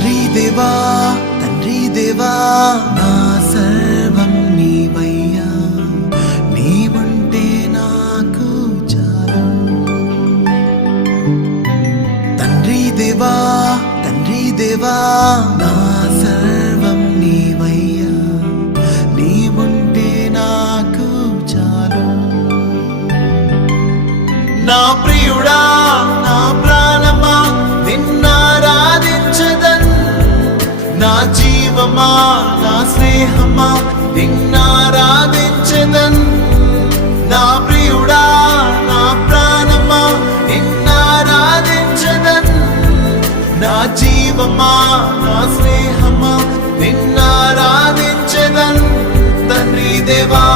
తండ్రి దేవా నా సర్వం నీవయ్యా, నీవుంటే నాకు చాలు. తండ్రి దేవా నా సర్వం నీవయ్యా, నీవుంటే నాకు చాలు. నా ప్రియుడా నా ప్రాణమా నిన్నారాధించదన్, నా జీవమా నా స్నేహమా నిన్నారాధించదన్. నా ప్రియుడా నా ప్రాణమా నిన్నారాధించదన్, నా జీవమా నా స్నేహమా నిన్నారాధించదన్. తండ్రి దేవా